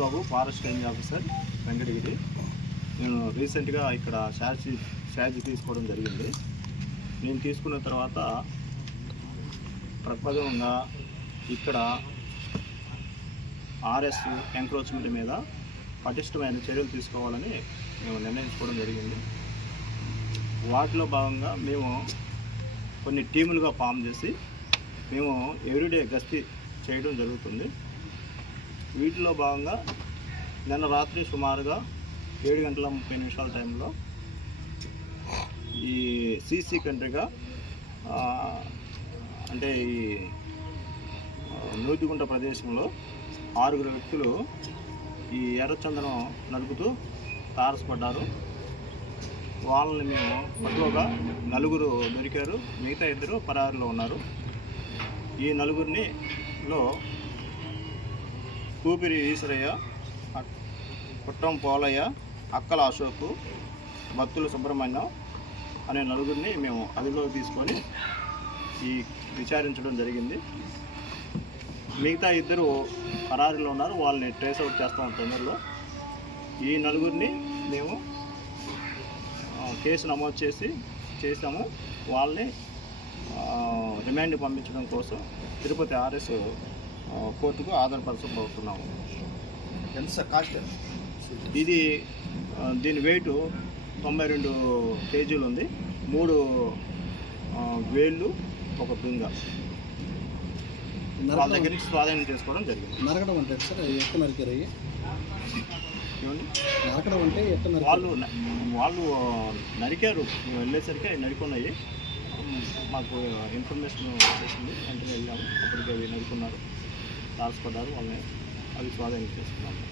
Babu forest range officer Venkatagiri. నేను రీసెంట్గా ఇక్కడ షార్జీ షార్జీ తీసుకోవడం జరిగింది. నేను తీసుకున్న తర్వాత ప్రపదంగా ఇక్కడ ఆర్ఎస్ ఎంక్రోచ్మెంట్ మీద పటిష్టమైన చర్యలు తీసుకోవాలని మేము నిర్ణయించుకోవడం జరిగింది. వాటిలో భాగంగా మేము కొన్ని టీములుగా ఫామ్ చేసి మేము ఎవ్రీడే గస్తీ చేయడం జరుగుతుంది. వీటిలో భాగంగా నిన్న రాత్రి సుమారుగా ఏడు గంటల ముప్పై నిమిషాల టైంలో ఈ సీసీ కంట్రీగా అంటే ఈ నూతిగుంట ప్రదేశంలో ఆరుగురు వ్యక్తులు ఈ ఎర్రచందనం నలుపుతూ తారసపడ్డారు. వాళ్ళని మేము పట్టుకోగా నలుగురు దొరికారు. మిగతా ఇద్దరు పరారులో ఉన్నారు. ఈ నలుగురిని లో కూపిరి ఈశ్వరయ్య పుట్టం పోలయ్య అక్కల అశోకు భక్తుల సుబ్రహ్మణ్యం అనే నలుగురిని మేము అదుపులోకి తీసుకొని ఈ విచారించడం జరిగింది. మిగతా ఇద్దరు పరారీలో ఉన్నారు. వాళ్ళని ట్రేస్ అవుట్ చేస్తాం తొందరలో. ఈ నలుగురిని మేము కేసు నమోదు చేసి చేసాము వాళ్ళని రిమాండ్ పంపించడం కోసం తిరుపతి ఆర్ఎస్ కోర్టుకు ఆధారపరచబోతున్నాము. ఎంత కాస్ట్? ఇది దీని వెయిట్ తొంభై రెండు కేజీలు ఉంది. మూడు వేళ్ళు ఒక బృంగ. వాళ్ళ దగ్గర నుంచి స్వాధీనం చేసుకోవడం జరిగింది. నరకడం అంటే సార్? ఎట్ట నరికారు? నరకడం అంటే ఎట్ట వాళ్ళు వాళ్ళు నరికారు. వెళ్ళేసరికి అవి నరికున్నాయి. మాకు ఇన్ఫర్మేషన్ వచ్చేసింది వెంటనే వెళ్ళాము. అప్పటికి అవి నరుకున్నారు. తాల్చుపడ్డారు వాళ్ళని అవి స్వాధీనం చేసుకున్నాము.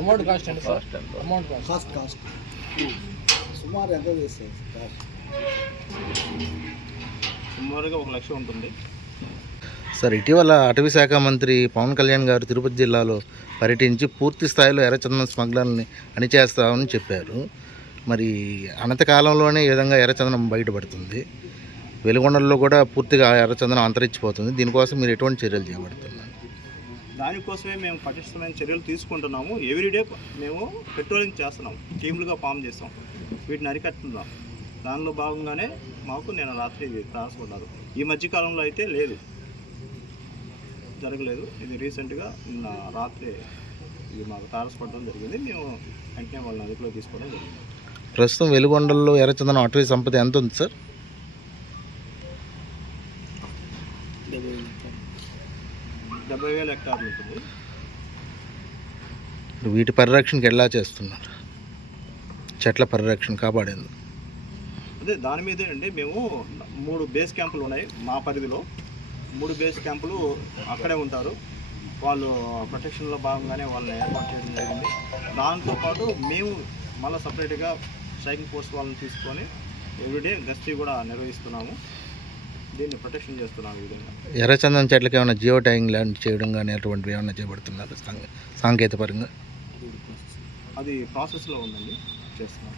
అమౌంట్ కాస్ట్ ఎంత? Sir amount cost cost cost సుమారు ఎంత చేస్తారు? కాస్ట్ సుమారుగా ఒక లక్ష ఉంటుంది. సార్ ఇటీవల అటవీ శాఖ మంత్రి పవన్ కళ్యాణ్ గారు తిరుపతి జిల్లాలో పర్యటించి పూర్తి స్థాయిలో ఎర్రచందనం స్మగ్లర్ని అణిచేస్తామని చెప్పారు. మరి అనంత కాలంలోనే ఈ విధంగా ఎర్రచందనం బయటపడుతుంది. వెలుగొండల్లో కూడా పూర్తిగా ఎర్రచందనం అంతరించిపోతుంది. దీనికోసం మీరు ఎటువంటి చర్యలు చేపడుతున్నారు? దానికోసమే మేము పటిష్టమైన చర్యలు తీసుకుంటున్నాము. ఎవ్రీడే మేము పెట్రోలింగ్ చేస్తున్నాం. టీములుగా ఫామ్ చేస్తాం. వీటిని అరికట్టున్నాం దానిలో భాగంగానే మాకు నేను రాత్రి ఇది తారసపడ్డారు ఈ మధ్యకాలంలో అయితే లేదు. జరగలేదు. ఇది రీసెంట్గా నిన్న రాత్రి ఇది మాకు తారసపడడం జరిగింది. మేము వెంటనే వాళ్ళని అదుపులో తీసుకోవడం జరిగింది. ప్రస్తుతం వెలుగొండల్లో ఎర్రచందనం అటవీ సంపద ఎంత ఉంది సార్? డెబ్బై వేల హెక్టార్లు ఉంటుంది. వీటి పరిరక్షణకి ఎలా చేస్తున్నారు? చెట్ల పరిరక్షణ కాపాడేందుకు. అదే దాని మీదే అండి మేము మూడు బేస్ క్యాంపులు ఉన్నాయి మా పరిధిలో. మూడు బేస్ క్యాంపులు అక్కడే ఉంటారు. వాళ్ళు ప్రొటెక్షన్లో భాగంగానే వాళ్ళని ఏర్పాటు చేయడం జరిగింది. దాంతోపాటు మేము మళ్ళీ సపరేట్గా స్ట్రైకింగ్ ఫోర్స్ వాళ్ళని తీసుకొని ఎవ్రీడే గస్తీ కూడా నిర్వహిస్తున్నాము. దీన్ని ప్రొటెక్షన్ చేస్తున్నాము ఈ విధంగా. ఎర్రచందనం చెట్లకి ఏమైనా జియో ట్యాగింగ్ లాంటి చేయడం కానీ అటువంటివి ఏమైనా చేపడుతున్నారు సాంకేతిక పరంగా అది ప్రాసెస్లో ఉందండి చేస్తున్నాం